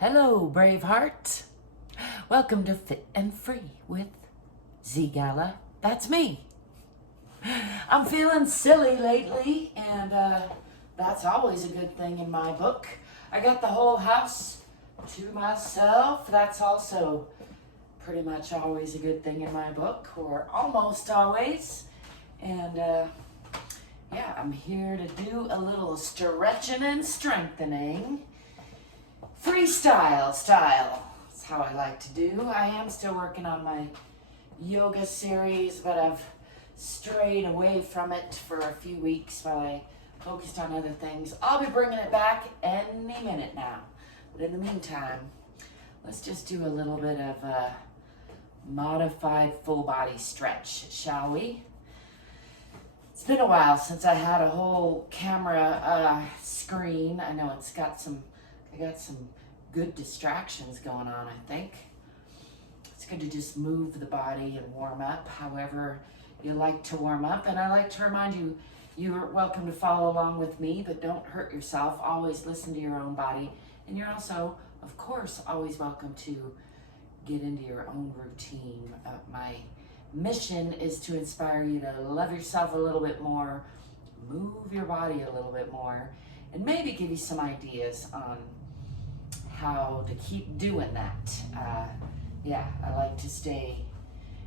Hello, brave heart. Welcome to Fit and Free with ZGALA. That's me. I'm feeling silly lately, and that's always a good thing in my book. I got the whole house to myself. That's also pretty much always a good thing in my book, or almost always. And yeah, I'm here to do a little stretching and strengthening. Freestyle style. That's how I like to do. I am still working on my yoga series, but I've strayed away from it for a few weeks while I focused on other things. I'll be bringing it back any minute now. But in the meantime, let's just do a little bit of a modified full body stretch, shall we? It's been a while since I had a whole camera screen. I know I got some good distractions going on, I think. It's good to just move the body and warm up however you like to warm up. And I like to remind you, you're welcome to follow along with me, but don't hurt yourself. Always listen to your own body. And you're also, of course, always welcome to get into your own routine. My mission is to inspire you to love yourself a little bit more, move your body a little bit more, and maybe give you some ideas on how to keep doing that. Yeah, I like to stay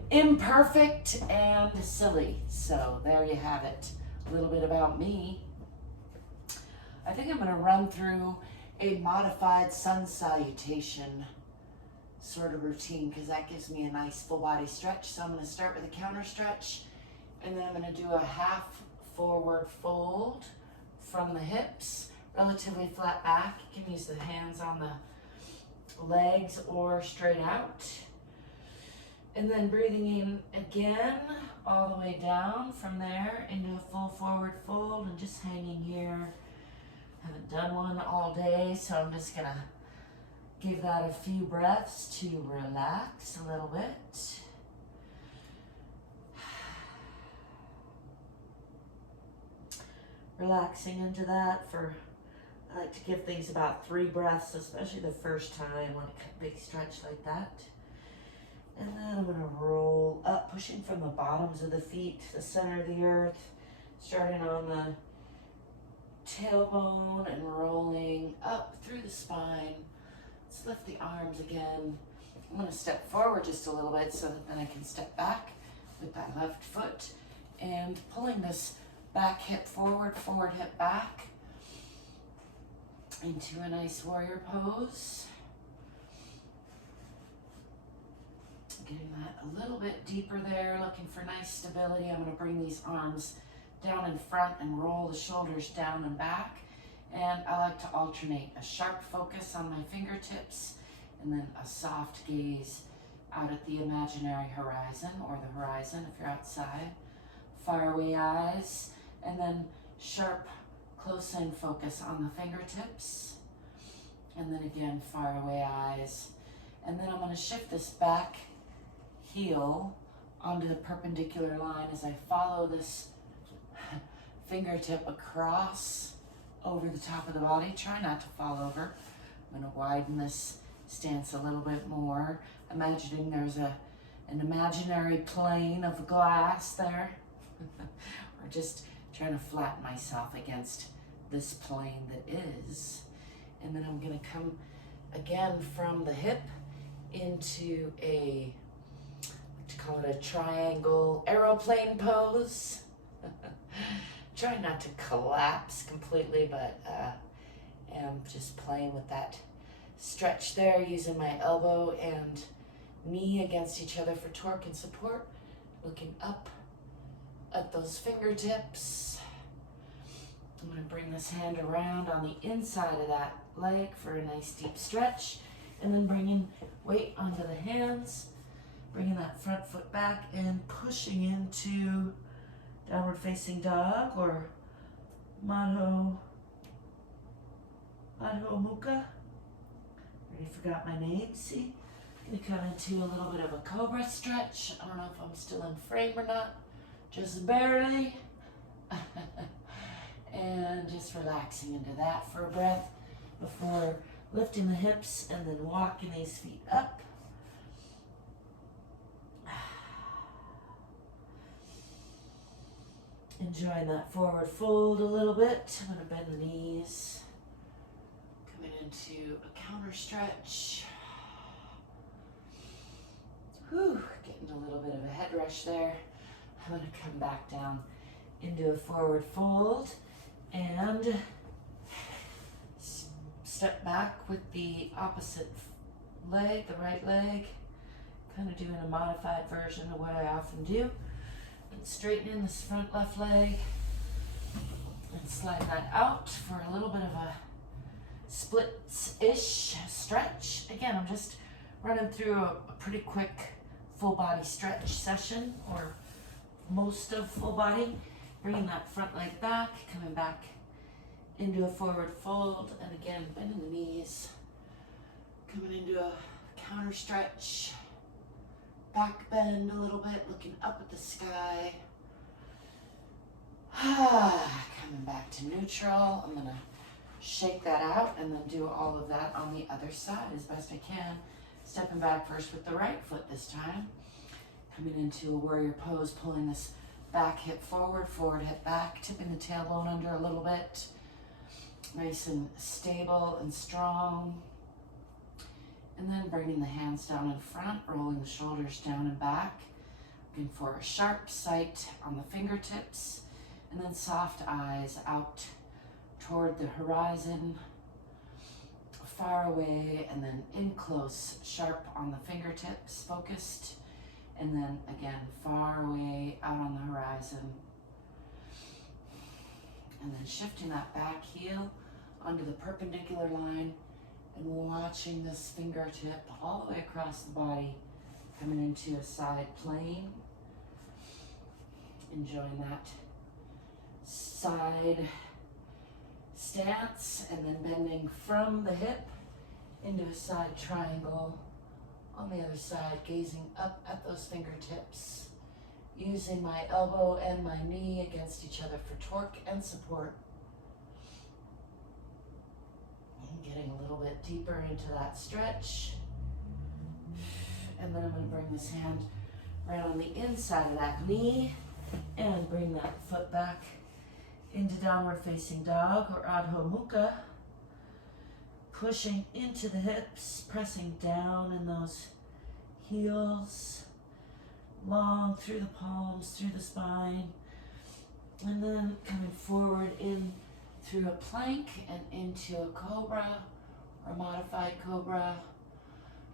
imperfect and silly. So there you have it. A little bit about me. I think I'm going to run through a modified sun salutation sort of routine because that gives me a nice full body stretch. So I'm going to start with a counter stretch, and then I'm going to do a half forward fold from the hips. Relatively flat back. You can use the hands on the legs or straight out. And then breathing in again, all the way down from there into a full forward fold and just hanging here. Haven't done one all day, so I'm just gonna give that a few breaths to relax a little bit. Relaxing into that for, I like to give things about 3 breaths, especially the first time, like a big stretch like that. And then I'm gonna roll up, pushing from the bottoms of the feet to the center of the earth, starting on the tailbone and rolling up through the spine. Let's lift the arms again. I'm gonna step forward just a little bit so that then I can step back with that left foot and pulling this back hip forward, forward hip back into a nice warrior pose. Getting that a little bit deeper there, looking for nice stability. I'm going to bring these arms down in front and roll the shoulders down and back. And I like to alternate a sharp focus on my fingertips and then a soft gaze out at the imaginary horizon or the horizon if you're outside. Faraway eyes, and then sharp close-in focus on the fingertips. And then again, faraway eyes. And then I'm going to shift this back heel onto the perpendicular line as I follow this fingertip across over the top of the body. Try not to fall over. I'm going to widen this stance a little bit more, imagining there's an imaginary plane of glass there. Or just trying to flatten myself against this plane that is. And then I'm going to come again from the hip into a, to call it a triangle aeroplane pose. Try not to collapse completely, but am just playing with that stretch there, using my elbow and knee against each other for torque and support, looking up at those fingertips. I'm going to bring this hand around on the inside of that leg for a nice deep stretch, and then bringing weight onto the hands, bringing that front foot back and pushing into downward facing dog or Madho Mukha. Already forgot my name. See, I'm going to come into a little bit of a cobra stretch. I don't know if I'm still in frame or not, just barely. And just relaxing into that for a breath before Lifting the hips and then walking these feet up. Enjoying that forward fold a little bit. I'm going to bend the knees. Coming into a counter stretch. Whew, getting a little bit of a head rush there. I'm going to come back down into a forward fold and step back with the opposite leg, the right leg. Kind of doing a modified version of what I often do. And straightening this front left leg and slide that out for a little bit of a splits-ish stretch. Again, I'm just running through a pretty quick full body stretch session, or most of full body. Bringing that front leg back, coming back into a forward fold, and again, bending the knees, coming into a counter stretch. Back bend a little bit, looking up at the sky. Coming back to neutral. I'm gonna shake that out and then do all of that on the other side as best I can. Stepping back first with the right foot this time. Coming into a warrior pose, pulling this back hip forward, forward hip back, tipping the tailbone under a little bit. Nice and stable and strong. And then bringing the hands down in front, rolling the shoulders down and back. Looking for a sharp sight on the fingertips, and then soft eyes out toward the horizon, far away, and then in close, sharp on the fingertips, focused, and then again, far away, out on the horizon. And then shifting that back heel onto the perpendicular line, and watching this fingertip all the way across the body, coming into a side plane. Enjoying that side stance, and then bending from the hip into a side triangle on the other side, gazing up at those fingertips, using my elbow and my knee against each other for torque and support. Getting a little bit deeper into that stretch. And then I'm going to bring this hand right on the inside of that knee and bring that foot back into downward facing dog, or Adho Mukha. Pushing into the hips, pressing down in those heels, long through the palms, through the spine, and then coming forward in through a plank and into a cobra or modified cobra,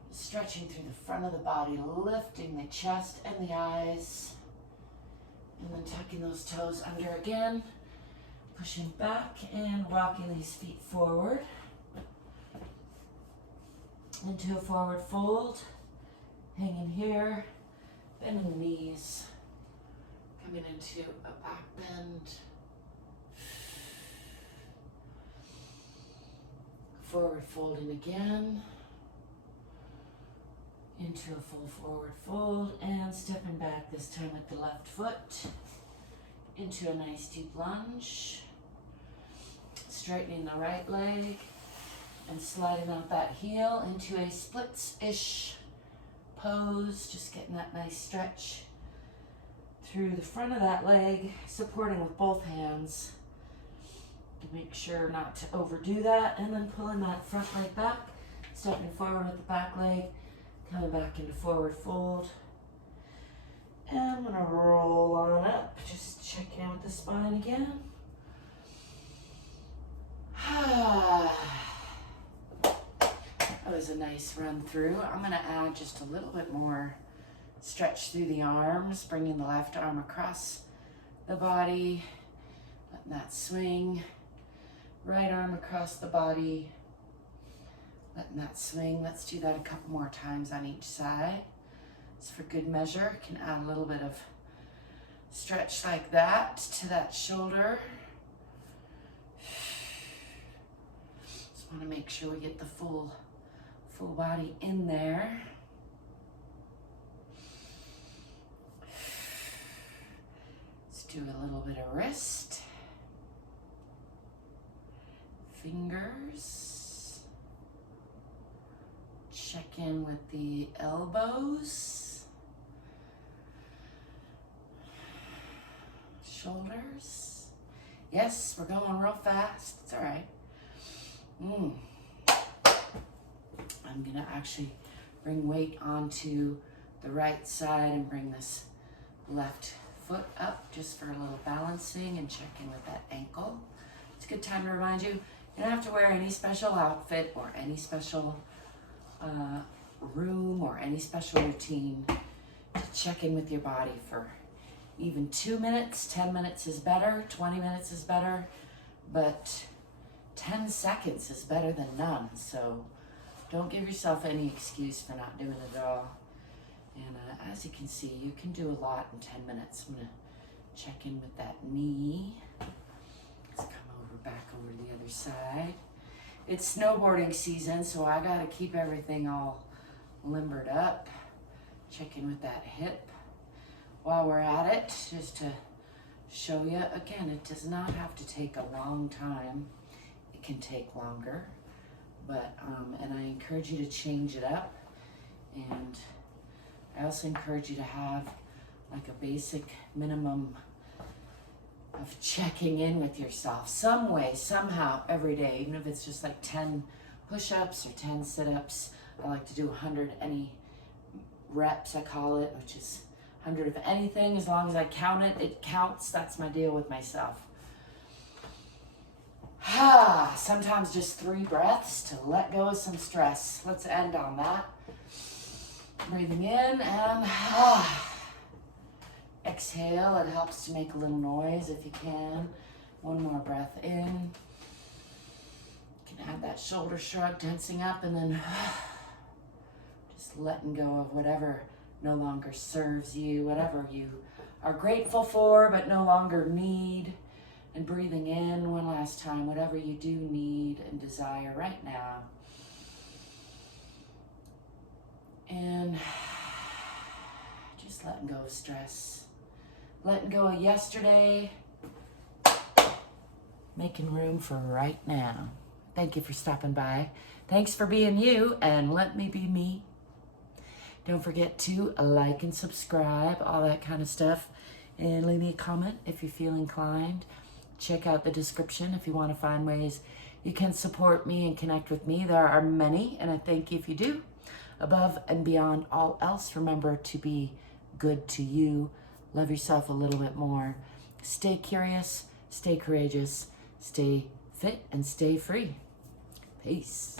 stretching through the front of the body, lifting the chest and the eyes, and then tucking those toes under again, pushing back and walking these feet forward into a forward fold, hanging here, bending the knees, coming into a back bend, forward folding again, into a full forward fold, and stepping back this time with the left foot into a nice deep lunge, straightening the right leg and sliding out that heel into a splits-ish pose, just getting that nice stretch through the front of that leg, supporting with both hands. Make sure not to overdo that, and then pulling that front leg back, stepping forward with the back leg, coming back into forward fold. And I'm gonna roll on up, just checking in with the spine again. That was a nice run through. I'm gonna add just a little bit more stretch through the arms, bringing the left arm across the body, letting that swing. Right arm across the body, letting that swing. Let's do that a couple more times on each side. It's for good measure. Can add a little bit of stretch like that to that shoulder. Just want to make sure we get the full body in there. Let's do a little bit of wrist. Fingers, Check in with the elbows, shoulders. Yes, we're going real fast. It's all right. I'm gonna actually bring weight onto the right side and bring this left foot up just for a little balancing and check in with that ankle. It's a good time to remind you, you don't have to wear any special outfit or any special room or any special routine to check in with your body for even 2 minutes. 10 minutes is better, 20 minutes is better, but 10 seconds is better than none. So don't give yourself any excuse for not doing it all. And as you can see, you can do a lot in 10 minutes. I'm gonna check in with that knee. Let's come over, back over to the other side. It's snowboarding season, so I gotta keep everything all limbered up. Check in with that hip. While we're at it, just to show you, again, it does not have to take a long time. It can take longer, but, and I encourage you to change it up. And I also encourage you to have like a basic minimum of checking in with yourself some way, somehow, every day, even if it's just like 10 push-ups or 10 sit-ups. I like to do 100 any reps, I call it, which is 100 of anything. As long as I count it, it counts. That's my deal with myself. Sometimes just 3 breaths to let go of some stress. Let's end on that. Breathing in and exhale. It helps to make a little noise if you can. One more breath in. You can add that shoulder shrug, tensing up, and then just letting go of whatever no longer serves you, whatever you are grateful for but no longer need. And breathing in one last time, whatever you do need and desire right now. And just letting go of stress. Letting go of yesterday. Making room for right now. Thank you for stopping by. Thanks for being you, and let me be me. Don't forget to like and subscribe, all that kind of stuff. And leave me a comment if you feel inclined. Check out the description if you want to find ways you can support me and connect with me. There are many, and I thank you if you do. Above and beyond all else, remember to be good to you. Love yourself a little bit more. Stay curious, stay courageous, stay fit, and stay free. Peace.